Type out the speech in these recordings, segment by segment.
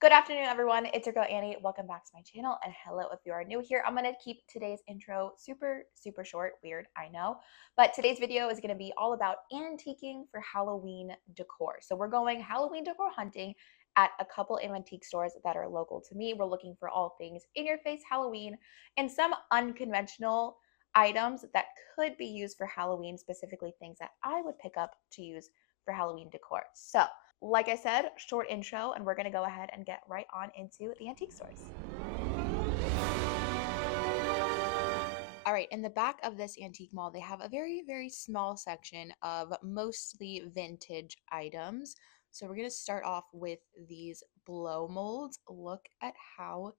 Good afternoon, everyone. It's your girl Annie. Welcome back to my channel, and hello if you are new here. I'm gonna keep today's intro super short. Weird, I know, but today's video is gonna be all about antiquing for Halloween decor. So we're going Halloween decor hunting at a couple antique stores that are local to me. We're looking for all things in your face Halloween and some unconventional items that could be used for Halloween, specifically things that I would pick up to use for Halloween decor. So like I said, short intro, and we're going to go ahead and get right on into the antique stores. All right, in the back of this antique mall, they have a very small section of mostly vintage items. So we're going to start off with these blow molds. Look at how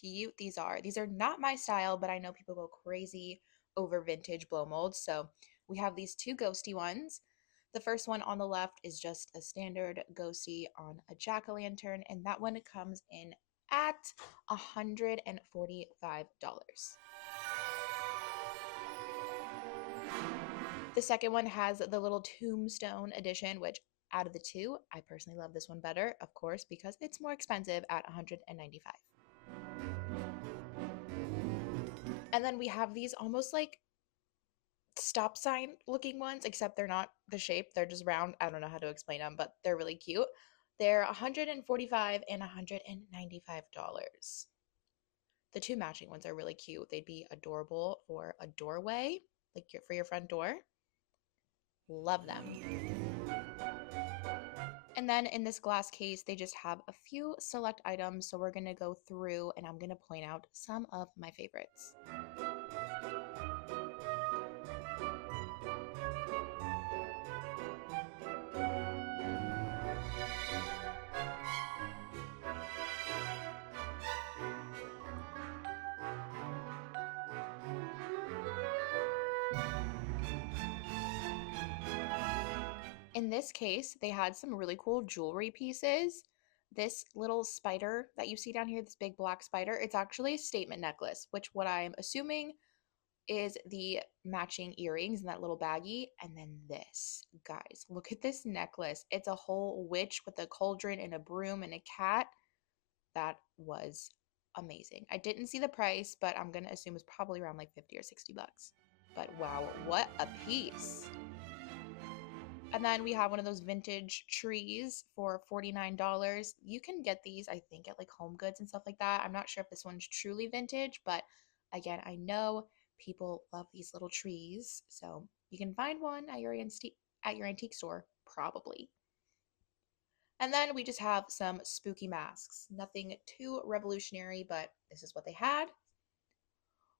cute these are. These are not my style, but I know people go crazy over vintage blow molds. So we have these two ghosty ones. The first one on the left is just a standard ghosty on a jack-o'-lantern, and that one comes in at $145. The second one has the little tombstone edition, which out of the two, I personally love this one better, of course, because it's more expensive at $195. And then we have these almost like stop sign looking ones, except they're not the shape, they're just round. I don't know how to explain them, but they're really cute. They're $145 and $195. The two matching ones are really cute. They'd be adorable for a doorway, like for your front door. Love them. And then in this glass case, they just have a few select items. So we're going to go through and I'm going to point out some of my favorites. In this case, they had some really cool jewelry pieces. This little spider that you see down here, this big black spider, it's actually a statement necklace, which what I'm assuming is the matching earrings in that little baggie. And then this, guys, look at this necklace. It's a whole witch with a cauldron and a broom and a cat. That was amazing. I didn't see the price, but I'm going to assume it's probably around like 50 or 60 bucks. But wow, what a piece. And then we have one of those vintage trees for $49. You can get these, I think, at like Home Goods and stuff like that. I'm not sure if this one's truly vintage, but again, I know people love these little trees. So you can find one at your antique store, probably. And then we just have some spooky masks. Nothing too revolutionary, but this is what they had.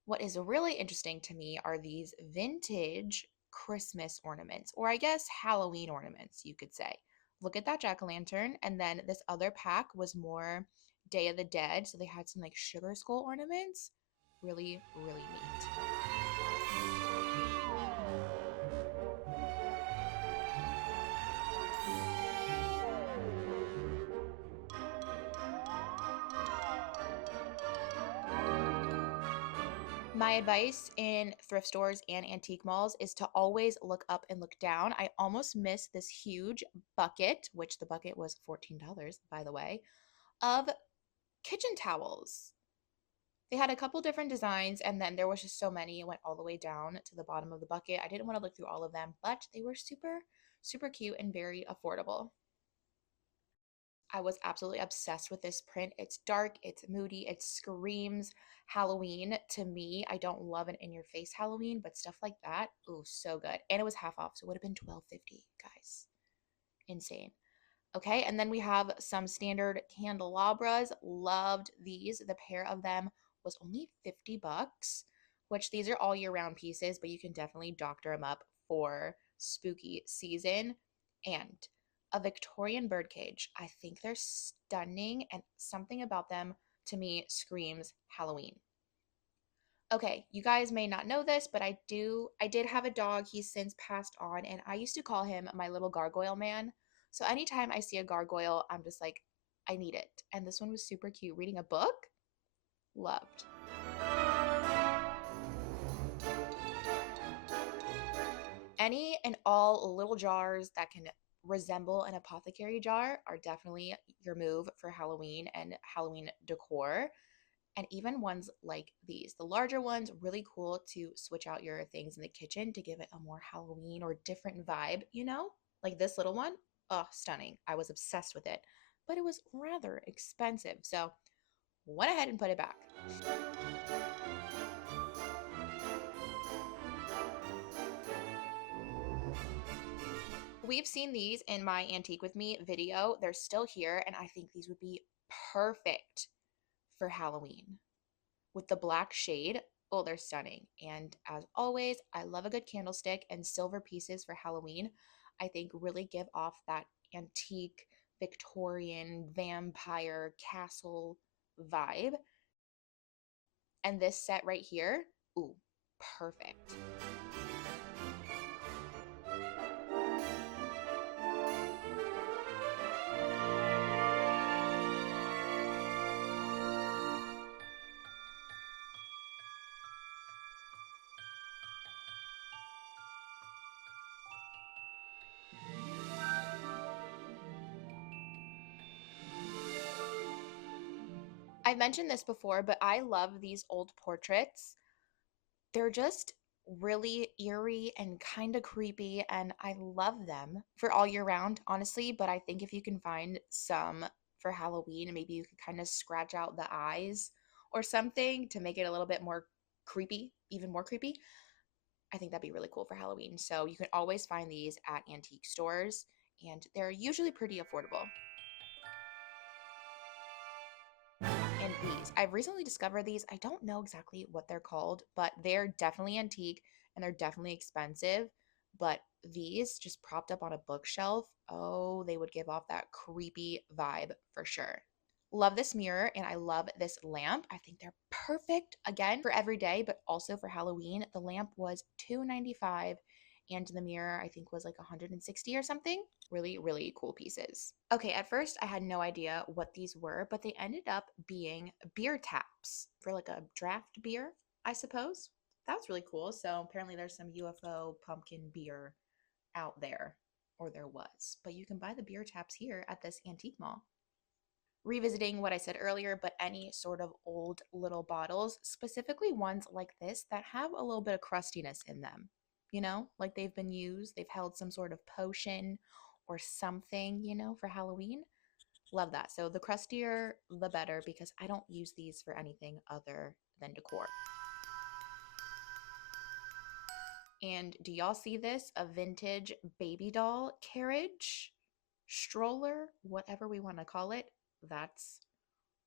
What is really interesting to me are these vintage Christmas ornaments, or I guess Halloween ornaments, you could say. Look at that jack-o'-lantern. And then this other pack was more Day of the Dead. So they had some like sugar skull ornaments. Really neat. My advice in thrift stores and antique malls is to always look up and look down. I almost missed this huge bucket, which the bucket was $14, by the way, of kitchen towels. They had a couple different designs, and then there was just so many. It went all the way down to the bottom of the bucket. I didn't want to look through all of them, but they were super cute and very affordable. I was absolutely obsessed with this print. It's dark, it's moody, it screams Halloween to me. I don't love an in your face Halloween, but stuff like that, ooh, so good. And it was half off, so it would have been $12.50, guys. Insane. Okay, and then we have some standard candelabras. Loved these. The pair of them was only 50 bucks, which these are all year round pieces, but you can definitely doctor them up for spooky season. And a Victorian birdcage. I think they're stunning, and something about them to me screams Halloween. Okay, you guys may not know this, but I did have a dog. He's since passed on, and I used to call him my little gargoyle man. So anytime I see a gargoyle, I'm just like, I need it. And this one was super cute. Reading a book, loved. Any and all little jars that can resemble an apothecary jar are definitely your move for Halloween and Halloween decor. And even ones like these, the larger ones, really cool to switch out your things in the kitchen to give it a more Halloween or different vibe, you know? Like this little one, oh, stunning. I was obsessed with it, but it was rather expensive. So went ahead and put it back. We've seen these in my Antique With Me video. They're still here, and I think these would be perfect for Halloween with the black shade. Oh, they're stunning. And as always, I love a good candlestick, and silver pieces for Halloween, I think really give off that antique Victorian vampire castle vibe. And this set right here, ooh, perfect. I've mentioned this before, but I love these old portraits. They're just really eerie and kind of creepy, and I love them for all year round, honestly. But I think if you can find some for Halloween, and maybe you could kind of scratch out the eyes or something to make it a little bit more creepy, even more creepy, I think that'd be really cool for Halloween. So you can always find these at antique stores, and they're usually pretty affordable. And these, I've recently discovered these. I don't know exactly what they're called, but they're definitely antique and they're definitely expensive. But these just propped up on a bookshelf, oh, they would give off that creepy vibe for sure. Love this mirror and I love this lamp. I think they're perfect again for every day, but also for Halloween. The lamp was $2.95 and the mirror I think was like 160 or something. Really, really cool pieces. Okay, at first I had no idea what these were, but they ended up being beer taps for like a draft beer, I suppose. That's really cool. So apparently there's some UFO pumpkin beer out there, or there was. But you can buy the beer taps here at this antique mall. Revisiting what I said earlier, but any sort of old little bottles, specifically ones like this that have a little bit of crustiness in them. You know, like they've been used, they've held some sort of potion or something, you know, for Halloween. Love that. So the crustier, the better, because I don't use these for anything other than decor. And do y'all see this? A vintage baby doll carriage, stroller, whatever we want to call it. That's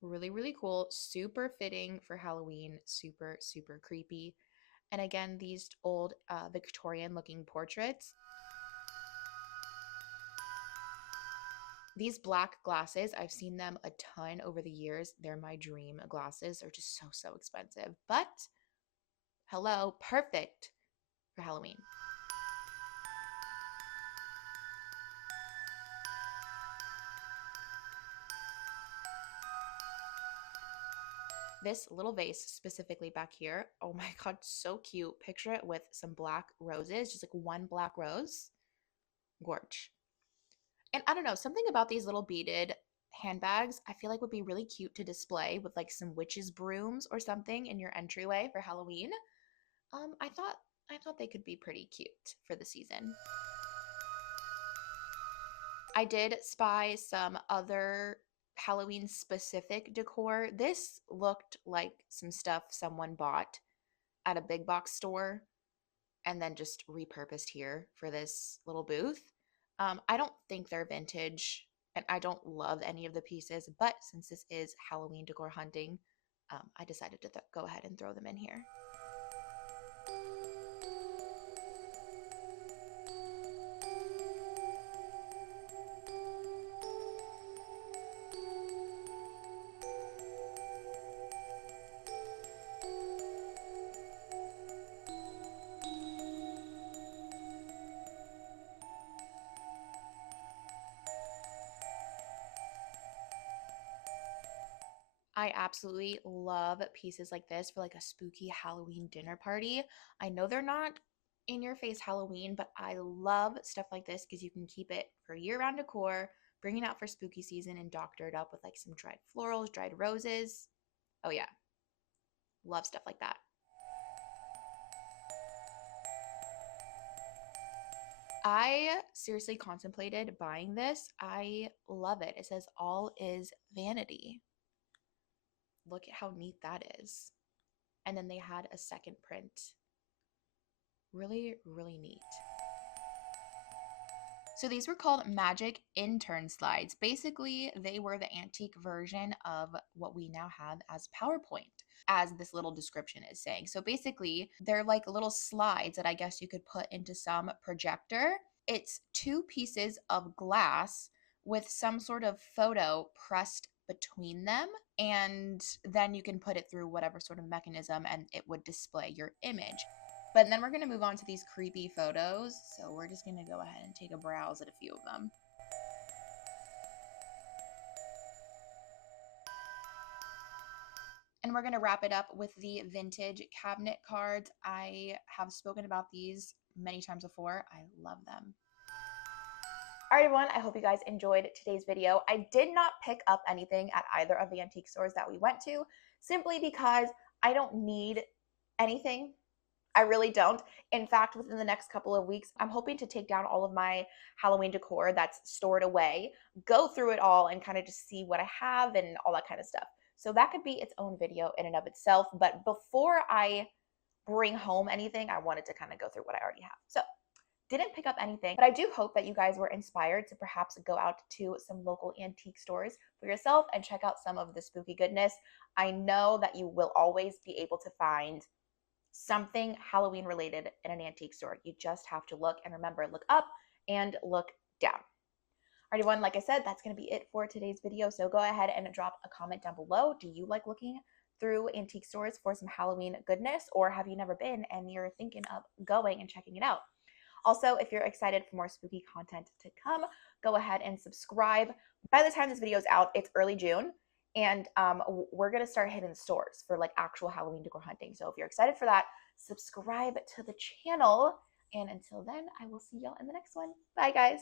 really, really cool. Super fitting for Halloween. Super, super creepy. And again, these old Victorian looking portraits. These black glasses, I've seen them a ton over the years. They're my dream glasses. They're just so, so expensive. But hello, perfect for Halloween. This little vase specifically back here, oh my God, so cute. Picture it with some black roses, just like one black rose. Gorge. And I don't know, something about these little beaded handbags I feel like would be really cute to display with like some witch's brooms or something in your entryway for Halloween. I thought they could be pretty cute for the season. I did spy some other Halloween specific decor. This looked like some stuff someone bought at a big box store and then just repurposed here for this little booth. I don't think they're vintage and I don't love any of the pieces, but since this is Halloween decor hunting, I decided to go ahead and throw them in here. I absolutely love pieces like this for like a spooky Halloween dinner party. I know they're not in your face Halloween, but I love stuff like this because you can keep it for year-round decor, bring it out for spooky season and doctor it up with like some dried florals, dried roses. Oh yeah, love stuff like that. I seriously contemplated buying this. I love it. It says all is vanity. Look at how neat that is. And then they had a second print. Really, really neat. So these were called magic intern slides. Basically, they were the antique version of what we now have as PowerPoint, as this little description is saying. So basically, they're like little slides that I guess you could put into some projector. It's two pieces of glass with some sort of photo pressed between them, and then you can put it through whatever sort of mechanism and it would display your image. But then we're going to move on to these creepy photos. So we're just going to go ahead and take a browse at a few of them. And we're going to wrap it up with the vintage cabinet cards. I have spoken about these many times before. I love them. All right, everyone, I hope you guys enjoyed today's video. I did not pick up anything at either of the antique stores that we went to, simply because I don't need anything. I really don't. In fact, within the next couple of weeks, I'm hoping to take down all of my Halloween decor that's stored away, go through it all and kind of just see what I have and all that kind of stuff. So that could be its own video in and of itself. But before I bring home anything, I wanted to kind of go through what I already have. So didn't pick up anything, but I do hope that you guys were inspired to perhaps go out to some local antique stores for yourself and check out some of the spooky goodness. I know that you will always be able to find something Halloween related in an antique store. You just have to look, and remember, look up and look down. All right, everyone, like I said, that's going to be it for today's video. So go ahead and drop a comment down below. Do you like looking through antique stores for some Halloween goodness, or have you never been and you're thinking of going and checking it out? Also, if you're excited for more spooky content to come, go ahead and subscribe. By the time this video is out, it's early June, and we're going to start hitting the stores for like actual Halloween decor hunting. So if you're excited for that, subscribe to the channel. And until then, I will see y'all in the next one. Bye, guys.